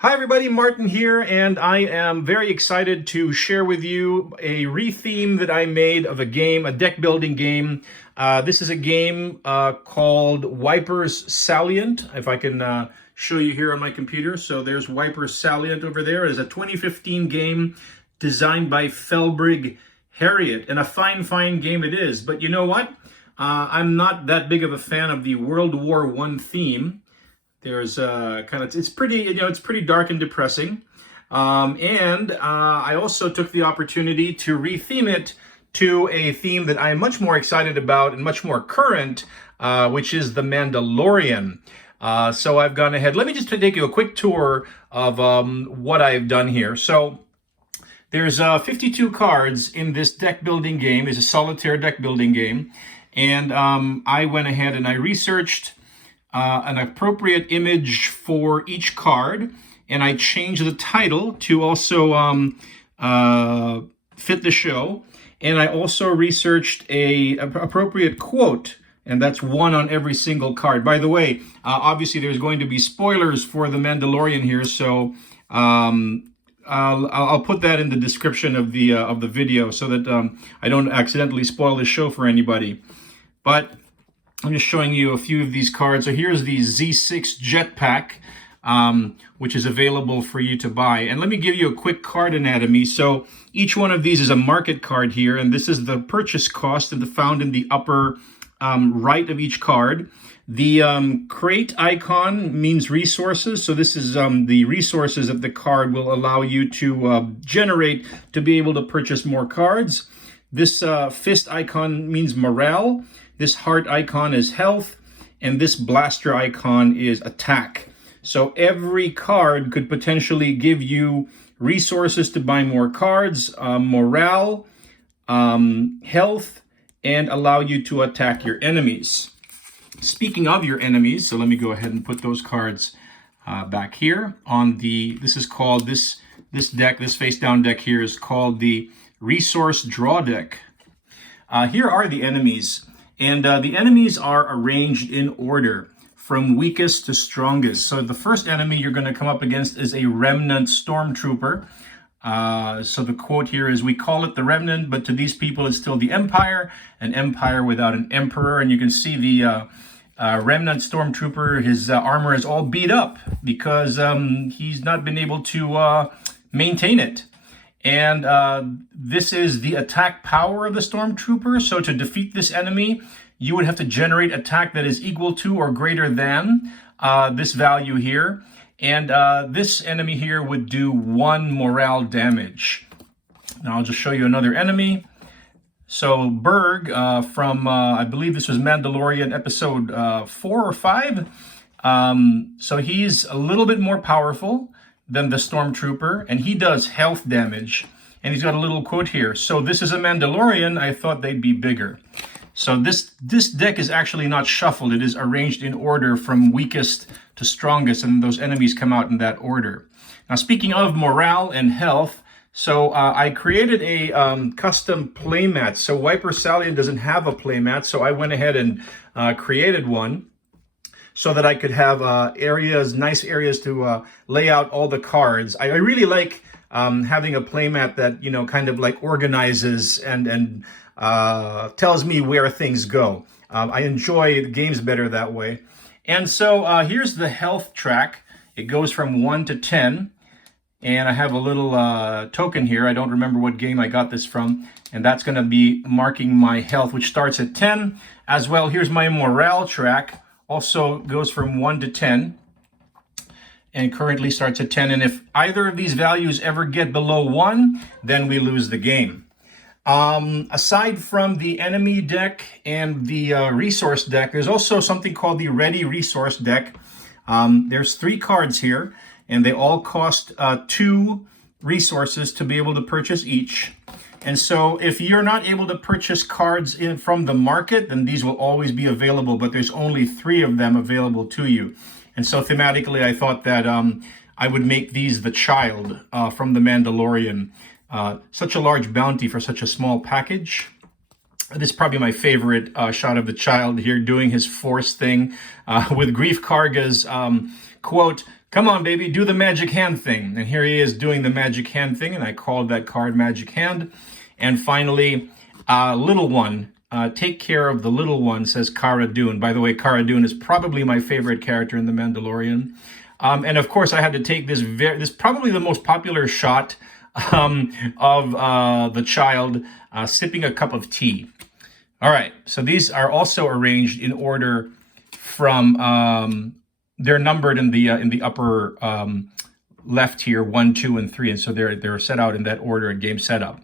Hi everybody, Martin here, and I am very excited to share with you a retheme that I made of a game, a deck building game. This is a game called Wipers Salient, if I can show you here on my computer. So there's Wipers Salient over there. It is a 2015 game designed by Felbrigg Herriot, and a fine game it is. But you know what? I'm not that big of a fan of the World War I theme. There's it's pretty, it's pretty dark and depressing. And I also took the opportunity to retheme it to a theme that I'm much more excited about and much more current, which is the Mandalorian. So I've gone ahead. Let me just take you a quick tour of what I've done here. So there's 52 cards in this deck building game. It's a solitaire deck building game. And I went ahead and I researched an appropriate image for each card, and I changed the title to also fit the show. And I also researched a appropriate quote, and that's one on every single card. By the way, obviously there's going to be spoilers for the Mandalorian here, so I'll put that in the description of the video so that I don't accidentally spoil the show for anybody. But I'm just showing you a few of these cards. So here's the Z6 Jetpack, which is available for you to buy. And let me give you a quick card anatomy. So each one of these is a market card here, and this is the purchase cost found in the upper right of each card. The crate icon means resources. So this is the resources that the card will allow you to generate to be able to purchase more cards. This fist icon means morale. This heart icon is health, and this blaster icon is attack. So every card could potentially give you resources to buy more cards, morale, health, and allow you to attack your enemies. Speaking of your enemies, so let me go ahead and put those cards back here on this is called, this deck, this face down deck here is called the Resource Draw deck. Here are the enemies. And the enemies are arranged in order from weakest to strongest. So the first enemy you're going to come up against is a remnant stormtrooper. So the quote here is, "We call it the remnant, but to these people it's still the empire, an empire without an emperor." And you can see the remnant stormtrooper, his armor is all beat up because he's not been able to maintain it. And this is the attack power of the stormtrooper. So to defeat this enemy, you would have to generate attack that is equal to or greater than this value here. And this enemy here would do 1 morale damage. Now I'll just show you another enemy. So Berg from, I believe this was Mandalorian episode 4 or 5. So he's a little bit more powerful than the stormtrooper, and he does health damage. And he's got a little quote here. "So this is a Mandalorian, I thought they'd be bigger." So this deck is actually not shuffled. It is arranged in order from weakest to strongest, and those enemies come out in that order. Now, speaking of morale and health, so I created a custom playmat. So Wipers Salient doesn't have a playmat, so I went ahead and created one, so that I could have nice areas to lay out all the cards. I really like having a playmat that, kind of like organizes and tells me where things go. I enjoy games better that way. And so here's the health track. It goes from 1 to 10. And I have a little token here. I don't remember what game I got this from. And that's going to be marking my health, which starts at 10. As well, here's my morale track. Also goes from 1 to 10 and currently starts at 10. And if either of these values ever get below 1, then we lose the game. Aside from the enemy deck and the resource deck, there's also something called the Ready Resource deck. There's 3 cards here, and they all cost 2 resources to be able to purchase each. And so if you're not able to purchase cards from the market, then these will always be available, but there's only 3 of them available to you. And so thematically, I thought that I would make these the child from the Mandalorian. Such a large bounty for such a small package. This is probably my favorite shot of the child here doing his force thing with Grief Karga's quote, Come on, baby, do the magic hand thing. And here he is doing the magic hand thing, and I called that card Magic Hand. And finally, little one. Take care of the little one, says Cara Dune. By the way, Cara Dune is probably my favorite character in The Mandalorian. And of course, I had to take this probably the most popular shot of the child sipping a cup of tea. All right, so these are also arranged in order from, they're numbered in the upper left here, 1, 2, and 3, and so they're set out in that order in game setup.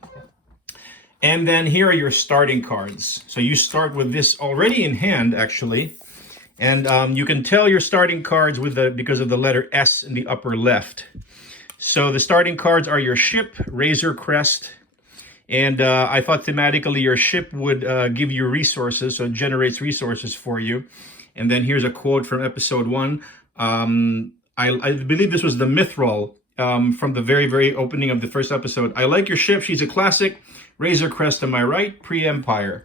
And then here are your starting cards. So you start with this already in hand, actually. And you can tell your starting cards because of the letter S in the upper left. So the starting cards are your ship, Razor Crest. And I thought thematically your ship would give you resources, so it generates resources for you. And then here's a quote from episode 1. I believe this was the Mithril from the very, very opening of the first episode. I like your ship. She's a classic. Razor Crest to my right, pre-Empire.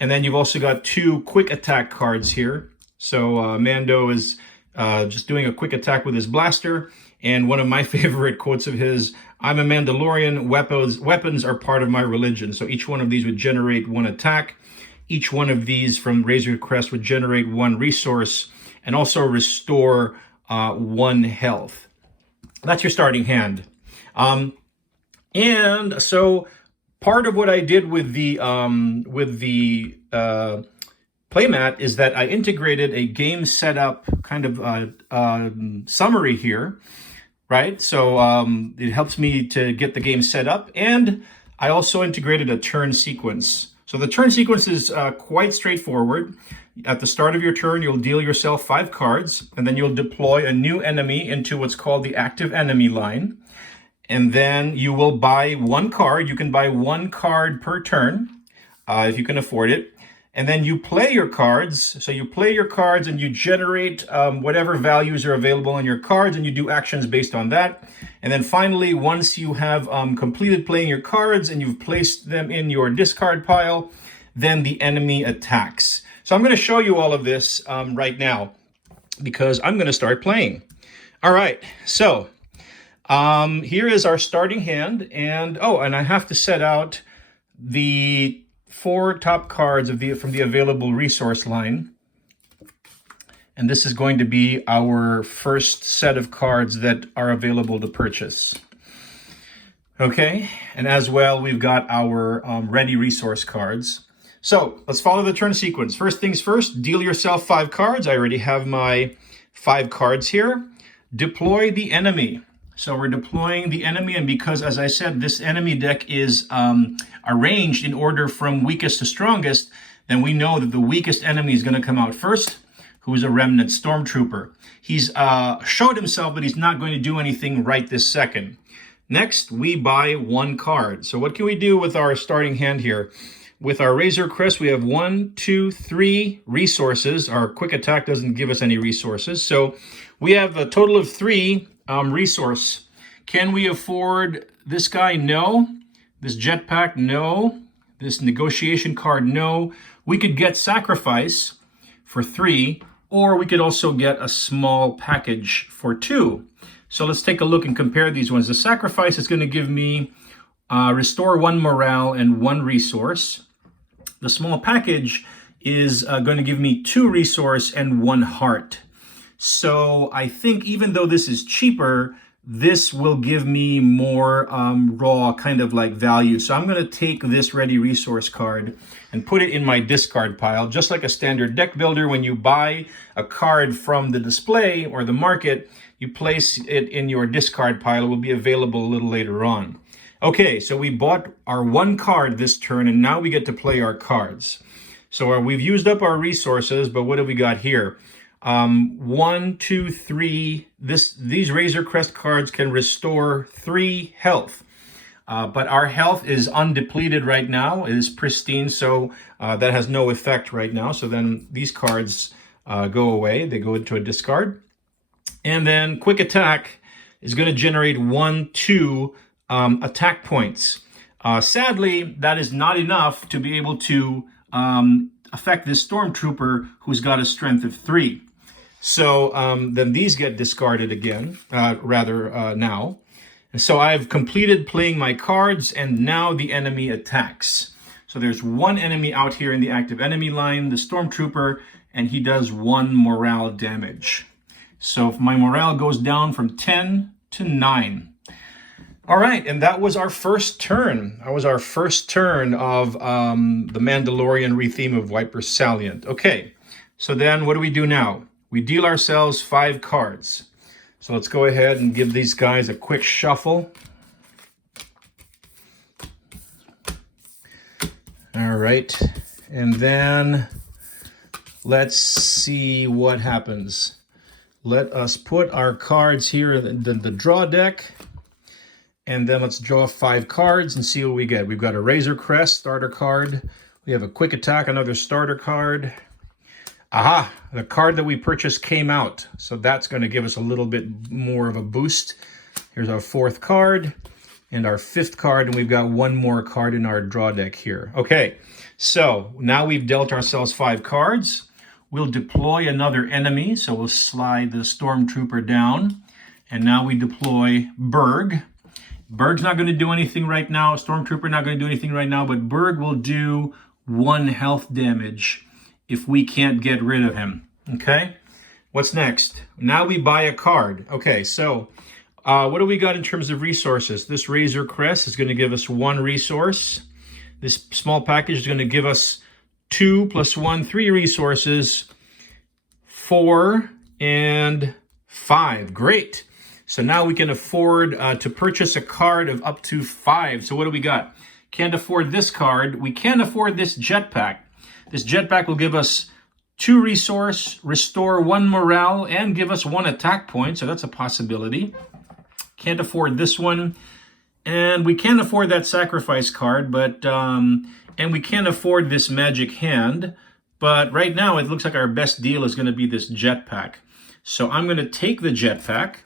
And then you've also got 2 quick attack cards here. So Mando is just doing a quick attack with his blaster. And one of my favorite quotes of his, I'm a Mandalorian, weapons are part of my religion. So each one of these would generate 1 attack. Each one of these from Razor Crest would generate 1 resource and also restore 1 health. That's your starting hand. And so part of what I did with the playmat is that I integrated a game setup kind of summary here, right? So it helps me to get the game set up, and I also integrated a turn sequence. So the turn sequence is quite straightforward. At the start of your turn, you'll deal yourself 5 cards, and then you'll deploy a new enemy into what's called the active enemy line. And then you will buy 1 card. You can buy 1 card per turn, if you can afford it. And then you play your cards. So you play your cards and you generate whatever values are available on your cards, and you do actions based on that. And then finally, once you have completed playing your cards and you've placed them in your discard pile, then the enemy attacks. So I'm going to show you all of this right now because I'm going to start playing. All right, so here is our starting hand, and and I have to set out the 4 top cards from the available resource line. And this is going to be our first set of cards that are available to purchase. Okay, and as well, we've got our ready resource cards. So let's follow the turn sequence. First things first, deal yourself 5 cards. I already have my 5 cards here. Deploy the enemy. So we're deploying the enemy, and because, as I said, this enemy deck is arranged in order from weakest to strongest, then we know that the weakest enemy is going to come out first, who is a remnant stormtrooper. He's showed himself, but he's not going to do anything right this second. Next, we buy 1 card. So what can we do with our starting hand here? With our Razor Crest, we have 1, 2, 3 resources. Our quick attack doesn't give us any resources. So we have a total of 3 resource. Can we afford this guy? No. This jetpack? No. This negotiation card? No. We could get Sacrifice for 3, or we could also get a small package for 2. So let's take a look and compare these ones. The Sacrifice is going to give me restore 1 morale and 1 resource. The small package is going to give me 2 resource and 1 heart. So I think even though this is cheaper, this will give me more raw kind of like value. So I'm going to take this ready resource card and put it in my discard pile, just like a standard deck builder. When you buy a card from the display or the market, you place it in your discard pile. It will be available a little later on. Okay, so we bought our 1 card this turn, and now we get to play our cards. So we've used up our resources, but what have we got here? 1, 2, 3. These Razor Crest cards can restore 3 health. But our health is undepleted right now. It is pristine, so that has no effect right now. So then these cards go away. They go into a discard. And then Quick Attack is going to generate 1, 2 attack points. Sadly, that is not enough to be able to affect this Stormtrooper who's got a strength of 3. So then these get discarded again, now. And so I've completed playing my cards, and now the enemy attacks. So there's one enemy out here in the active enemy line, the Stormtrooper, and he does 1 morale damage. So my morale goes down from 10 to 9. All right, and that was our first turn. That was our first turn of the Mandalorian retheme of Wipers Salient. Okay, so then what do we do now? We deal ourselves 5 cards. So let's go ahead and give these guys a quick shuffle. All right, and then let's see what happens. Let us put our cards here in the draw deck. And then let's draw 5 cards and see what we get. We've got a Razor Crest starter card. We have a Quick Attack, another starter card. Aha! The card that we purchased came out. So that's going to give us a little bit more of a boost. Here's our 4th card and our 5th card. And we've got 1 more card in our draw deck here. Okay, so now we've dealt ourselves 5 cards. We'll deploy another enemy. So we'll slide the Stormtrooper down. And now we deploy Berg. Berg's not going to do anything right now. Stormtrooper not going to do anything right now, but Berg will do 1 health damage if we can't get rid of him. Okay? What's next? Now we buy a card. Okay, so what do we got in terms of resources? This Razor Crest is going to give us 1 resource. This small package is going to give us 2 + 1, 3 resources, 4 and 5. Great. So now we can afford to purchase a card of up to 5. So what do we got? Can't afford this card. We can't afford this jetpack. This jetpack will give us 2 resource, restore 1 morale, and give us 1 attack point. So that's a possibility. Can't afford this one. And we can't afford that sacrifice card, but and we can't afford this magic hand. But right now it looks like our best deal is going to be this jetpack. So I'm going to take the jetpack.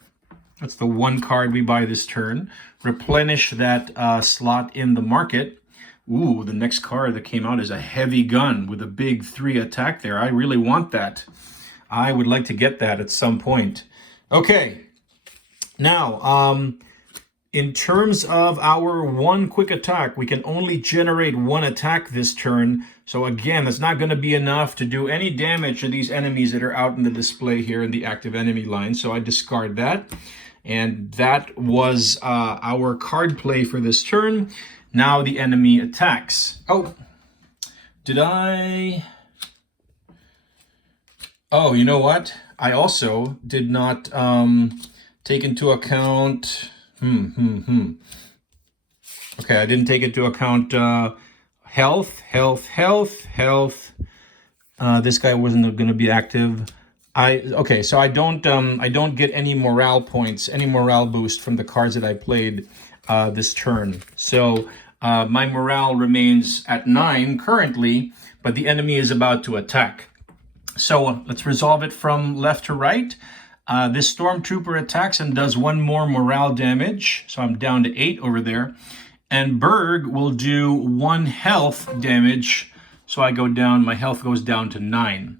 That's the 1 card we buy this turn. Replenish that slot in the market. Ooh, the next card that came out is a heavy gun with a big 3 attack there. I really want that. I would like to get that at some point. Okay. Now, in terms of our 1 quick attack, we can only generate 1 attack this turn. So again, that's not going to be enough to do any damage to these enemies that are out in the display here in the active enemy line. So I discard that. And that was our card play for this turn. Now the enemy attacks. Oh, did I? Oh, you know what? I also did not take into account... Okay, I didn't take into account health. This guy wasn't going to be active. Okay, so I don't get any morale points, any morale boost from the cards that I played this turn. So my morale remains at 9 currently, but the enemy is about to attack. So let's resolve it from left to right. This Stormtrooper attacks and does 1 more morale damage. So I'm down to 8 over there. And Berg will do 1 health damage. So I go down, my health goes down to 9.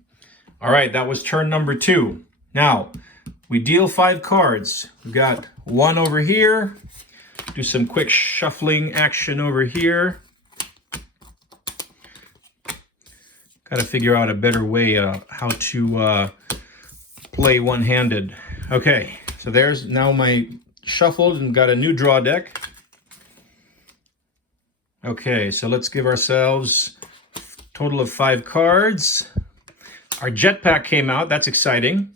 All right, that was turn number 2. Now, we deal 5 cards. We've got 1 over here. Do some quick shuffling action over here. Got to figure out a better way how to play one-handed. Okay, so there's now my shuffled and got a new draw deck. Okay, so let's give ourselves a total of 5 cards. Our jetpack came out. That's exciting.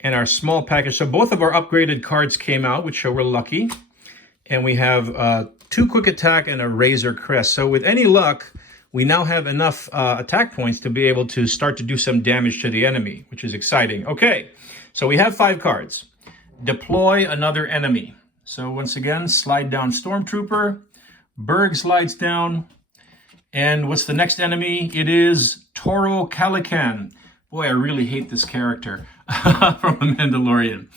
And our small package. So both of our upgraded cards came out, which show we're lucky. And we have 2 quick attack and a Razor Crest. So with any luck, we now have enough attack points to be able to start to do some damage to the enemy, which is exciting. Okay, so we have 5 cards. Deploy another enemy. So once again, slide down Stormtrooper. Berg slides down. And what's the next enemy? It is Toro Calican. Boy, I really hate this character from The Mandalorian.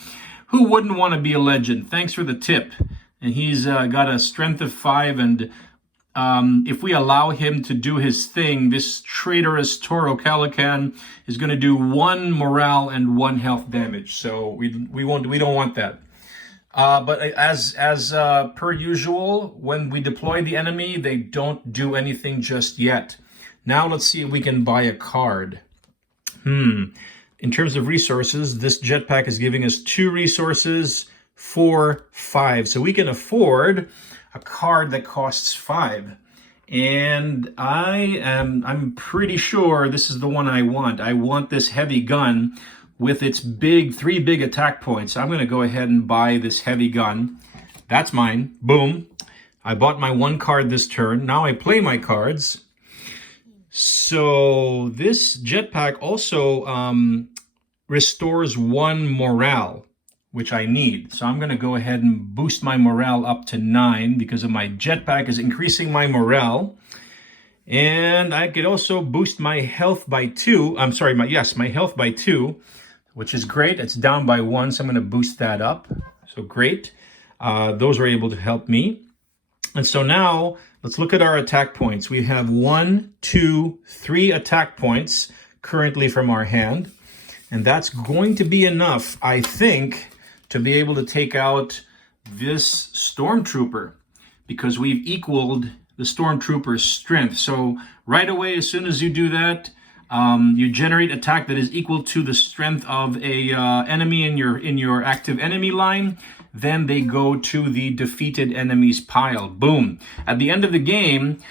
Who wouldn't want to be a legend? Thanks for the tip. And he's got a strength of 5 and if we allow him to do his thing, this traitorous Toro Calican is going to do 1 morale and 1 health damage. So we don't want that. But as per usual, when we deploy the enemy, they don't do anything just yet. Now let's see if we can buy a card. In terms of resources, this jetpack is giving us 2 resources, 4, 5. So we can afford a card that costs 5. And I'm pretty sure this is the one I want. I want this heavy gun with its 3 big attack points. I'm going to go ahead and buy this heavy gun. That's mine. Boom. I bought my 1 card this turn. Now I play my cards. So this jetpack also restores 1 morale, which I need. So I'm going to go ahead and boost my morale up to 9 because of my jetpack is increasing my morale. And I could also boost my health by 2. I'm sorry, my health by 2, which is great. It's down by 1, so I'm going to boost that up. So great. Those are able to help me. And so now let's look at our attack points. We have 1, 2, 3 attack points currently from our hand. And that's going to be enough, I think, to be able to take out this Stormtrooper, because we've equaled the Stormtrooper's strength. So right away, as soon as you do that, you generate attack that is equal to the strength of a enemy in your active enemy line. Then they go to the defeated enemy's pile. Boom. At the end of the game,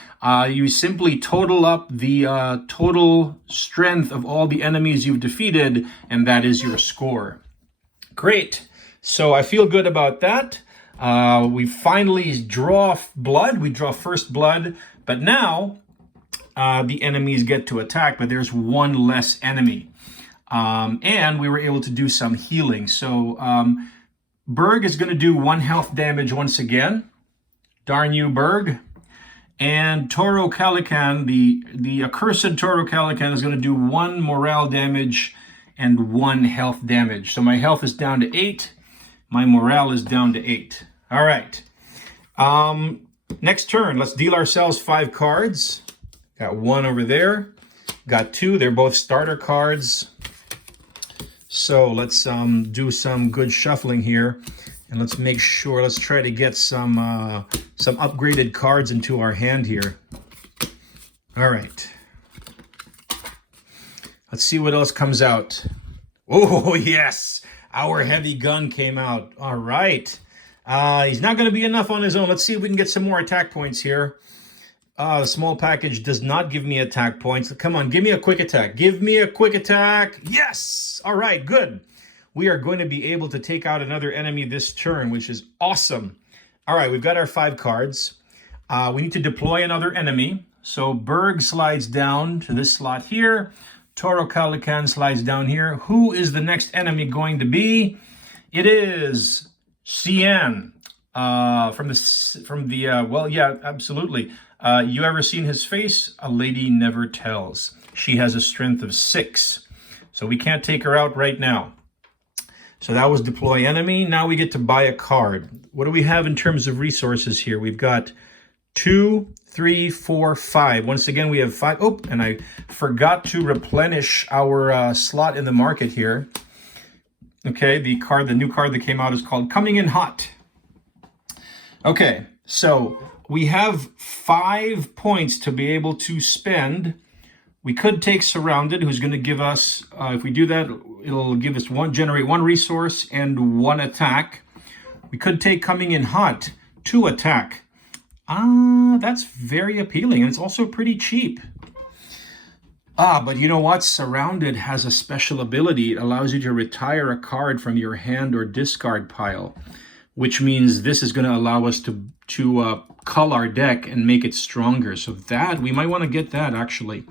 you simply total up the total strength of all the enemies you've defeated, and that is your score. Great. So I feel good about that. We finally draw blood. We draw first blood, but now the enemies get to attack, but there's 1 less enemy. And we were able to do some healing. So Berg is going to do 1 health damage once again. Darn you, Berg. And Toro Calican, the accursed Toro Calican, is going to do 1 morale damage and 1 health damage. So my health is down to 8. My morale is down to 8. All right. Next turn, let's deal ourselves 5 cards. Got 1 over there. Got 2. They're both starter cards. So let's do some good shuffling here. And let's make sure, let's try to get some upgraded cards into our hand here. All right. Let's see what else comes out. Oh, yes. Our heavy gun came out. All right. He's not going to be enough on his own. Let's see if we can get some more attack points here. The small package does not give me attack points. Come on, give me a quick attack. Give me a quick attack. Yes. All right, good. We are going to be able to take out another enemy this turn, which is awesome. All right, we've got our 5 cards. We need to deploy another enemy. So Berg slides down to this slot here. Toro Calican slides down here. Who is the next enemy going to be? It is Cian. Well, yeah, absolutely. You ever seen his face? A lady never tells. She has a strength of 6. So we can't take her out right now. So that was deploy enemy. Now we get to buy a card. What do we have in terms of resources here? We've got 2, 3, 4, 5. Once again, we have 5. Oh, and I forgot to replenish our slot in the market here. Okay, the new card that came out is called Coming in Hot. Okay, so we have 5 points to be able to spend. We could take Surrounded, who's going to give us, if we do that, it'll give us generate 1 resource and 1 attack. We could take Coming in Hot, 2 attack. That's very appealing, and it's also pretty cheap. But you know what? Surrounded has a special ability. It allows you to retire a card from your hand or discard pile, which means this is going to allow us to cull our deck and make it stronger. So that, we might want to get that, actually.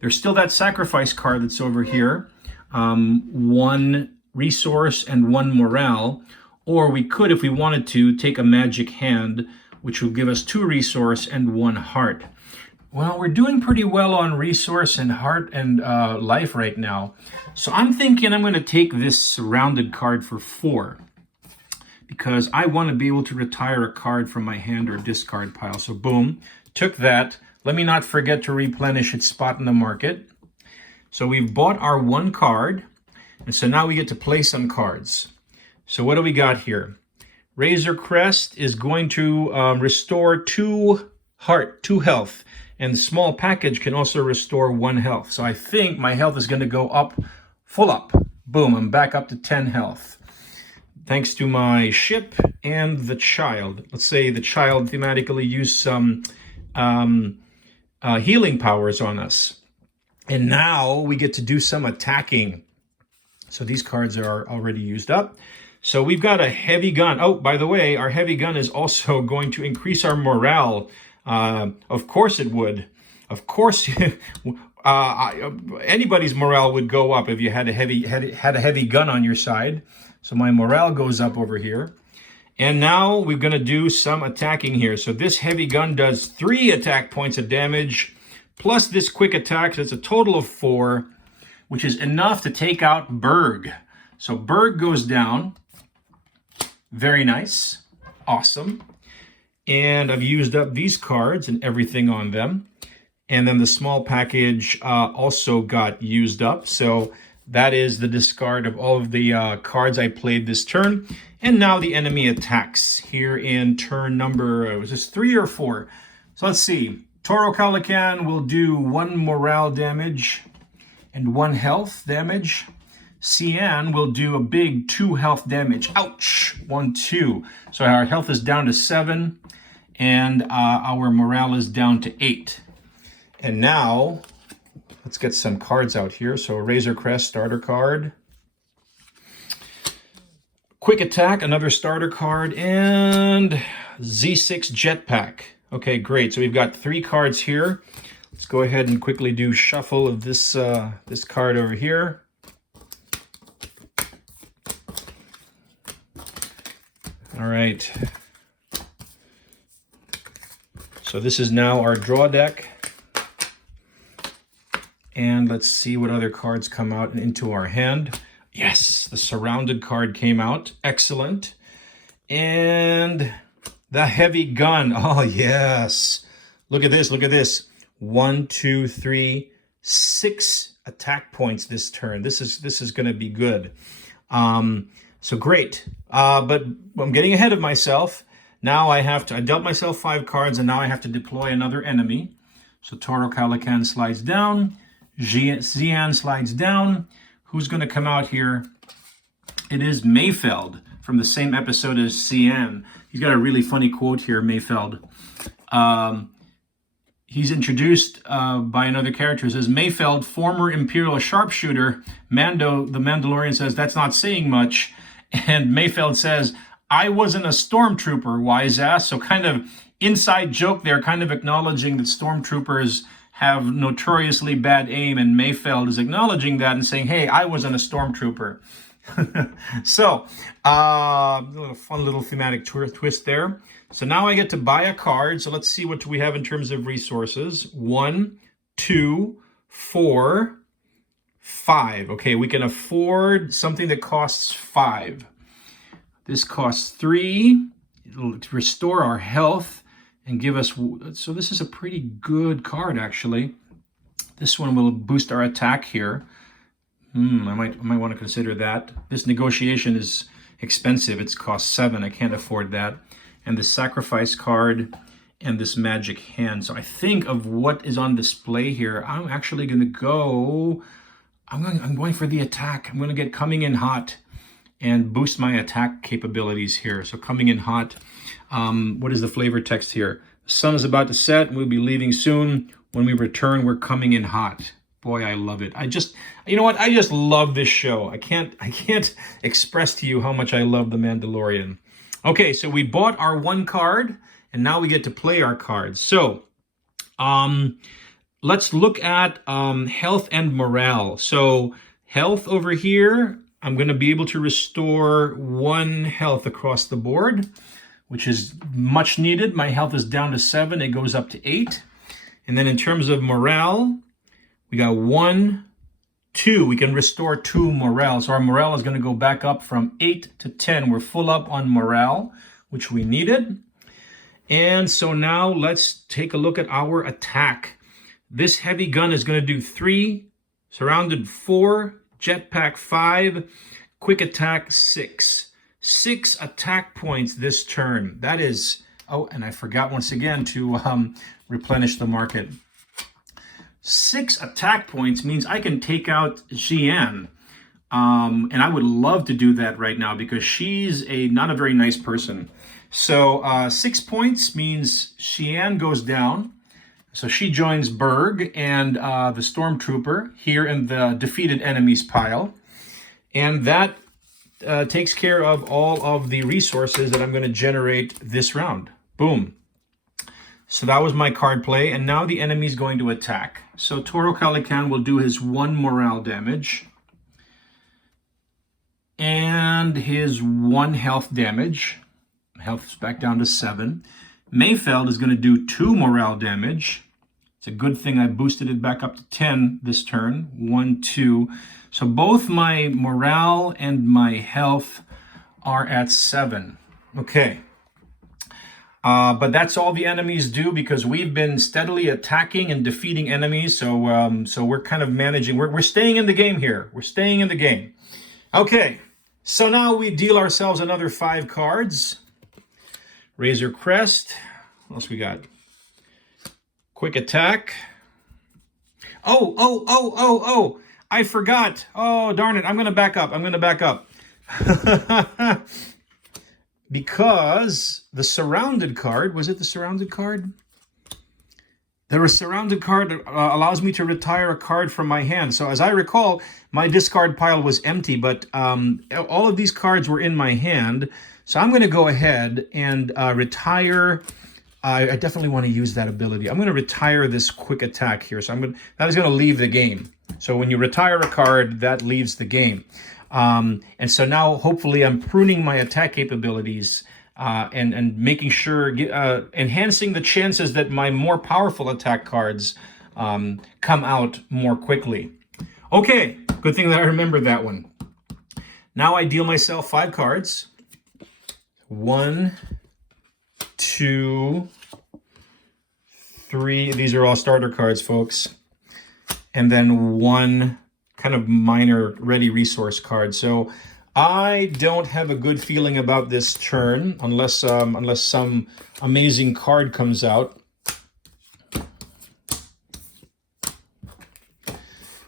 There's still that sacrifice card that's over here. 1 resource and 1 morale. Or we could, if we wanted to, take a magic hand, which will give us 2 resource and 1 heart. Well, we're doing pretty well on resource and heart and life right now. So I'm thinking I'm going to take this Surrounded card for 4. because I want to be able to retire a card from my hand or discard pile. So boom, took that. Let me not forget to replenish its spot in the market. So we've bought our 1 card, and so now we get to play some cards. So what do we got here? Razor Crest is going to restore 2 health, and the small package can also restore 1 health. So I think my health is going to go up, full up. Boom, I'm back up to 10 health. Thanks to my ship and the child. Let's say the child thematically used some healing powers on us. And now we get to do some attacking. So these cards are already used up. So we've got a heavy gun. Oh, by the way, our heavy gun is also going to increase our morale. Of course it would. Of course, anybody's morale would go up if you had a heavy gun on your side. So my morale goes up over here. And now we're going to do some attacking here. So this heavy gun does 3 attack points of damage, plus this quick attack. So it's a total of 4, which is enough to take out Berg. So Berg goes down. Very nice. Awesome. And I've used up these cards and everything on them. And then the small package also got used up. So that is the discard of all of the cards I played this turn. And now the enemy attacks here in turn number, was this 3 or 4? So let's see. Toro Calican will do 1 morale damage and 1 health damage. Cian will do a big 2 health damage. Ouch! 1, 2. So our health is down to 7, and our morale is down to 8. And now, let's get some cards out here. So Razor Crest, starter card. Quick Attack, another starter card, and Z6 Jetpack. Okay, great. So we've got 3 cards here. Let's go ahead and quickly do shuffle of this this card over here. All right. So this is now our draw deck. And let's see what other cards come out into our hand. Yes, the Surrounded card came out. Excellent. And the Heavy Gun. Oh, yes. Look at this. Look at this. 1, 2, 3, 6 attack points this turn. This is going to be good. So great. But I'm getting ahead of myself. Now I dealt myself 5 cards, and now I have to deploy another enemy. So Toro Calican slides down. Xian slides down. Who's going to come out here? It is Mayfeld from the same episode as Cian. He's got a really funny quote here, Mayfeld. He's introduced by another character. It says, Mayfeld, former Imperial sharpshooter. Mando, the Mandalorian, says, that's not saying much. And Mayfeld says, I wasn't a stormtrooper, wise ass. So kind of inside joke there, kind of acknowledging that stormtroopers have notoriously bad aim, and Mayfeld is acknowledging that and saying, hey, I wasn't a stormtrooper. So, fun little thematic twist there. So now I get to buy a card. So let's see what we have in terms of resources. 1, 2, 4, 5. Okay, we can afford something that costs 5. This costs 3. It'll restore our health and give us, so this is a pretty good card actually. This one will boost our attack here. I might want to consider that. This negotiation is expensive. It's cost 7. I can't afford that. And the sacrifice card and this magic hand. So I think of what is on display here. I'm actually going to go, I'm going for the attack. I'm going to get Coming in Hot and boost my attack capabilities here. So Coming in Hot. What is the flavor text here? The sun is about to set. We'll be leaving soon. When we return, we're coming in hot. Boy, I love it. You know what? I just love this show. I can't express to you how much I love The Mandalorian. Okay, so we bought our 1 card, and now we get to play our cards. So, let's look at health and morale. So, health over here, I'm going to be able to restore 1 health across the board, which is much needed. My health is down to 7. It goes up to 8. And then in terms of morale, we got 1, 2. We can restore 2 morale. So our morale is going to go back up from 8 to 10. We're full up on morale, which we needed. And so now let's take a look at our attack. This heavy gun is going to do 3, surrounded 4, jetpack 5, quick attack 6. 6 attack points this turn. That is, oh, and I forgot once again to replenish the market. 6 attack points means I can take out Xian. And I would love to do that right now because she's not a very nice person. So 6 points means Xian goes down. So she joins Berg and the Stormtrooper here in the defeated enemies pile. And that takes care of all of the resources that I'm going to generate this round. Boom. So that was my card play, and now the enemy's going to attack. So Toro Calican will do his 1 morale damage and his 1 health damage. Health is back down to 7. Mayfeld is going to do 2 morale damage. It's a good thing I boosted it back up to 10 this turn. 1, 2. So both my morale and my health are at 7. Okay. But that's all the enemies do because we've been steadily attacking and defeating enemies. So so we're kind of managing. We're staying in the game here. We're staying in the game. Okay. So now we deal ourselves another 5 cards. Razor Crest. What else we got? Quick attack. Oh. I forgot. Oh, darn it. I'm going to back up. Because the surrounded card, was it the surrounded card? The surrounded card allows me to retire a card from my hand. So as I recall, my discard pile was empty, but all of these cards were in my hand. So I'm going to go ahead and retire. I definitely want to use that ability. I'm going to retire this quick attack here. So that is going to leave the game. So when you retire a card, that leaves the game. And so now hopefully I'm pruning my attack capabilities and making sure, enhancing the chances that my more powerful attack cards come out more quickly. Okay, good thing that I remember that one. Now I deal myself 5 cards. 1, 2, 3. These are all starter cards, folks. And then 1 kind of minor ready resource card. So I don't have a good feeling about this turn unless some amazing card comes out.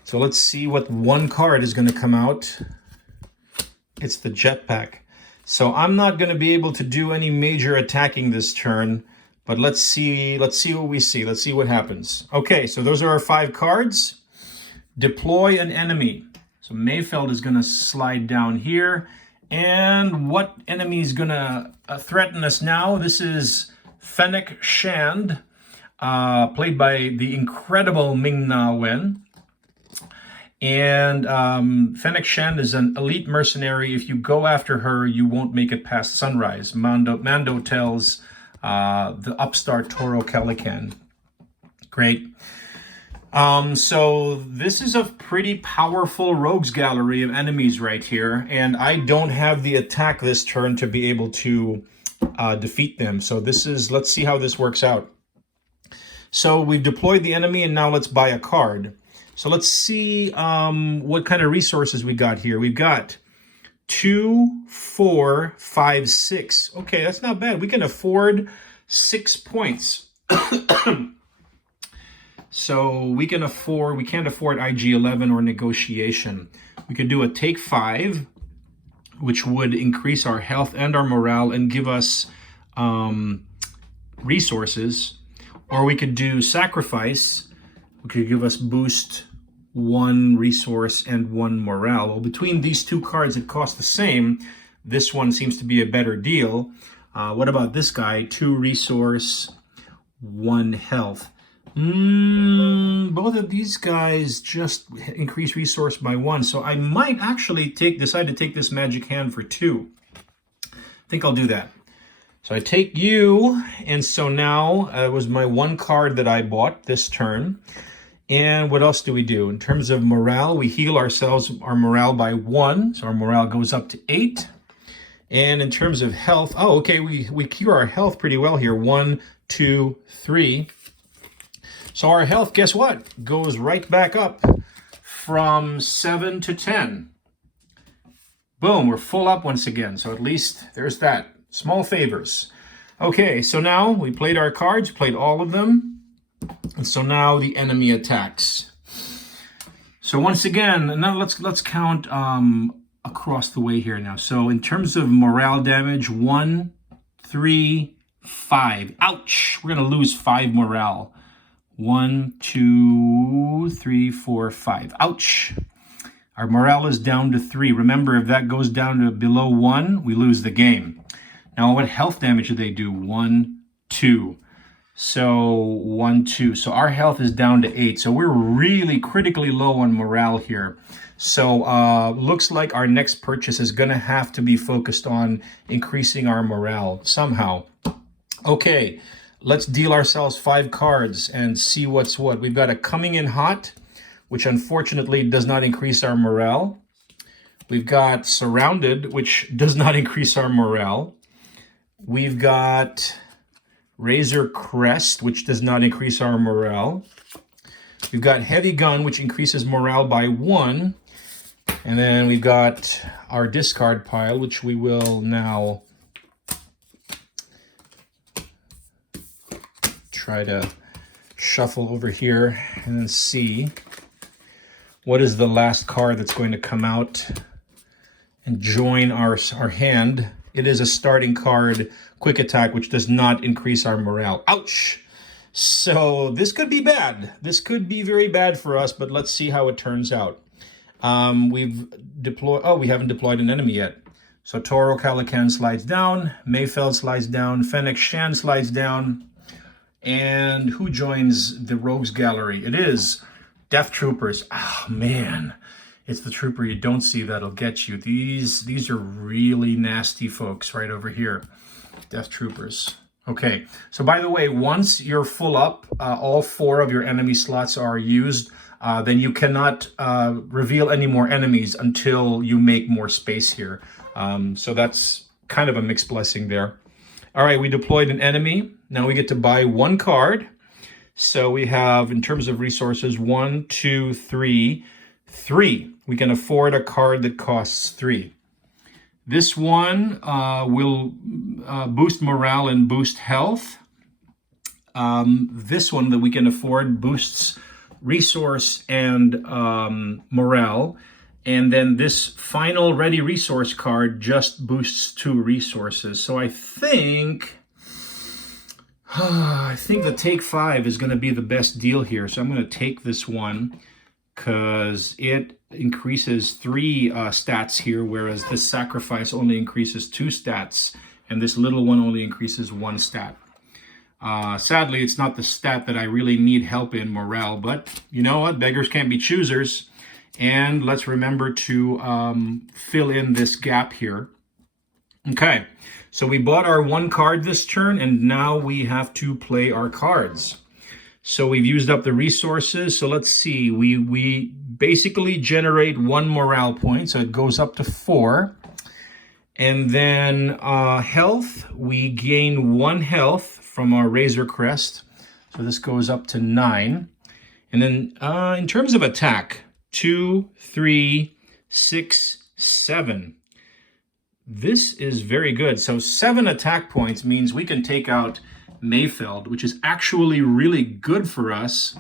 So let's see what 1 card is going to come out. It's the jetpack. So I'm not going to be able to do any major attacking this turn, but let's see what we see. Let's see what happens. Okay, so those are our 5 cards. Deploy an enemy. So Mayfeld is going to slide down here. And what enemy is going to threaten us now? This is Fennec Shand, played by the incredible Ming-Na Wen. And Fennec Shand is an elite mercenary. If you go after her, you won't make it past sunrise. Mando tells the upstart Toro Calican. Great. So this is a pretty powerful rogues gallery of enemies right here, and I don't have the attack this turn to be able to defeat them. So let's see how this works out. So we've deployed the enemy, and now let's buy a card. So let's see what kind of resources we got here. We've got 2, 4, 5, 6. Okay, that's not bad. We can afford 6 points. So we can't afford IG-11 or negotiation. We could do a take 5, which would increase our health and our morale and give us resources. Or we could do sacrifice, which could give us boost 1 resource and 1 morale. Well, between these 2 cards that cost the same, this one seems to be a better deal. What about this guy? 2 resource, 1 health. Both of these guys just increase resource by 1. So I might actually decide to take this magic hand for 2. I think I'll do that. So I take you, and so now it was my 1 card that I bought this turn. And what else do we do? In terms of morale, we heal ourselves, our morale by 1. So our morale goes up to 8. And in terms of health, oh, okay, we cure our health pretty well here. 1, 2, 3. So our health, guess what? Goes right back up from 7 to 10. Boom, we're full up once again. So at least there's that. Small favors. Okay, so now we played our cards, played all of them. And so now the enemy attacks. So once again, now let's count across the way here now. So in terms of morale damage, 1, 3, 5. Ouch! We're gonna lose 5 morale. 1, 2, 3, 4, 5. Ouch! Our morale is down to 3. Remember, if that goes down to below 1, we lose the game. Now, what health damage do they do? 1, 2. So 1, 2. So our health is down to 8. So we're really critically low on morale here. So looks like our next purchase is going to have to be focused on increasing our morale somehow. Okay, let's deal ourselves 5 cards and see what's what. We've got a Coming in Hot, which unfortunately does not increase our morale. We've got Surrounded, which does not increase our morale. We've got Razor Crest, which does not increase our morale. We've got Heavy Gun, which increases morale by 1. And then we've got our discard pile, which we will now try to shuffle over here and then see what is the last card that's going to come out and join our hand. It is a starting card, Quick Attack, which does not increase our morale. Ouch! So this could be bad. This could be very bad for us, but let's see how it turns out. We've deployed... Oh, we haven't deployed an enemy yet. So Toro Calican slides down. Mayfeld slides down. Fennec Shan slides down. And who joins the Rogues Gallery? It is Death Troopers. Oh, man. It's the trooper you don't see that'll get you. These are really nasty folks right over here. Death Troopers. Okay, so by the way, once you're full up, all 4 of your enemy slots are used, then you cannot reveal any more enemies until you make more space here. So that's kind of a mixed blessing there. All right, we deployed an enemy. Now we get to buy 1 card. So we have, in terms of resources, 1, 2, 3, 3. We can afford a card that costs 3. This one will boost morale and boost health. This one that we can afford boosts resource and morale. And then this final ready resource card just boosts 2 resources. So I think the take 5 is going to be the best deal here. So I'm going to take this one because it increases 3 stats here, whereas this sacrifice only increases 2 stats, and this little one only increases 1 stat. Sadly, it's not the stat that I really need help in, morale, but you know what? Beggars can't be choosers. And let's remember to fill in this gap here. Okay, so we bought our 1 card this turn, and now we have to play our cards. So we've used up the resources. So let's see, we basically generate 1 morale point, so it goes up to 4. And then health, we gain 1 health from our Razor Crest. So this goes up to 9. And then in terms of attack, 2, 3, 6, 7. This is very good. So 7 attack points means we can take out Mayfeld, which is actually really good for us.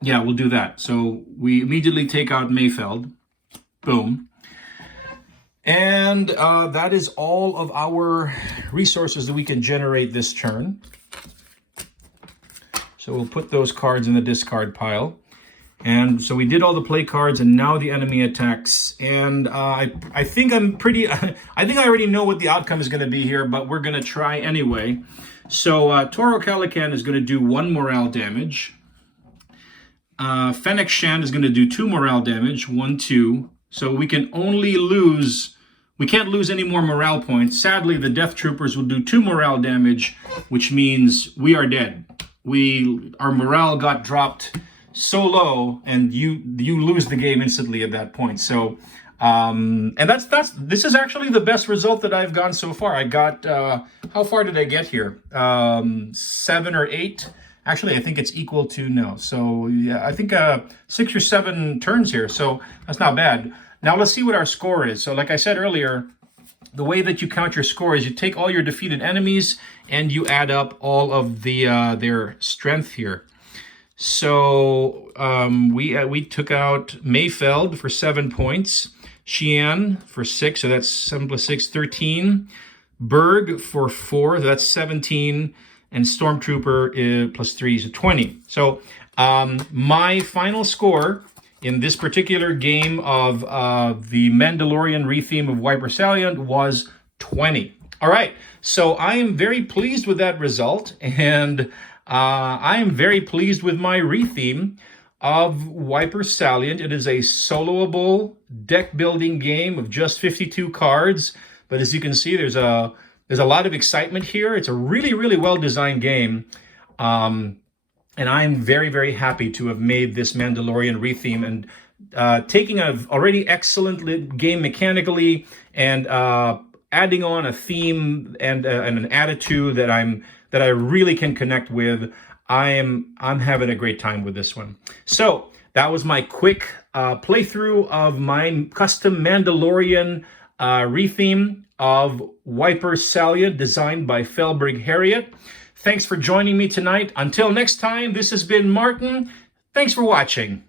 Yeah, we'll do that. So we immediately take out Mayfeld. Boom. And that is all of our resources that we can generate this turn. So we'll put those cards in the discard pile. And so we did all the play cards, and now the enemy attacks. And I think I already know what the outcome is going to be here, but we're going to try anyway. So Toro Calican is going to do 1 morale damage. Fennec Shan is going to do 2 morale damage, 1, 2. So we can only lose, we can't lose any more morale points. Sadly, the Death Troopers will do 2 morale damage, which means we are dead. our morale got dropped so low, and you lose the game instantly at that point. So and this is actually the best result that I've gotten so far. I got how far did I get here? 7 or 8. Actually, I think it's equal to no. So yeah, I think 6 or 7 turns here. So that's not bad. Now let's see what our score is. So like I said earlier, the way that you count your score is you take all your defeated enemies and you add up all of their strength here. So we took out Mayfeld for 7 points, Xi'an for 6, so that's 7 plus 6, 13. Berg for 4, that's 17. And Stormtrooper plus 3 is 20. So my final score in this particular game of the Mandalorian retheme of Wipers Salient was 20. All right, so I am very pleased with that result, and I am very pleased with my retheme of Wipers Salient. It is a soloable deck building game of just 52 cards, but as you can see, there's a lot of excitement here. It's a really, really well-designed game. And I'm very, very happy to have made this Mandalorian retheme and taking an already excellent game mechanically and adding on a theme and an attitude that I really can connect with. I'm having a great time with this one. So that was my quick playthrough of my custom Mandalorian retheme of Wipers Salient, designed by Felbrigg Herriot. Thanks for joining me tonight. Until next time, this has been Martin. Thanks for watching.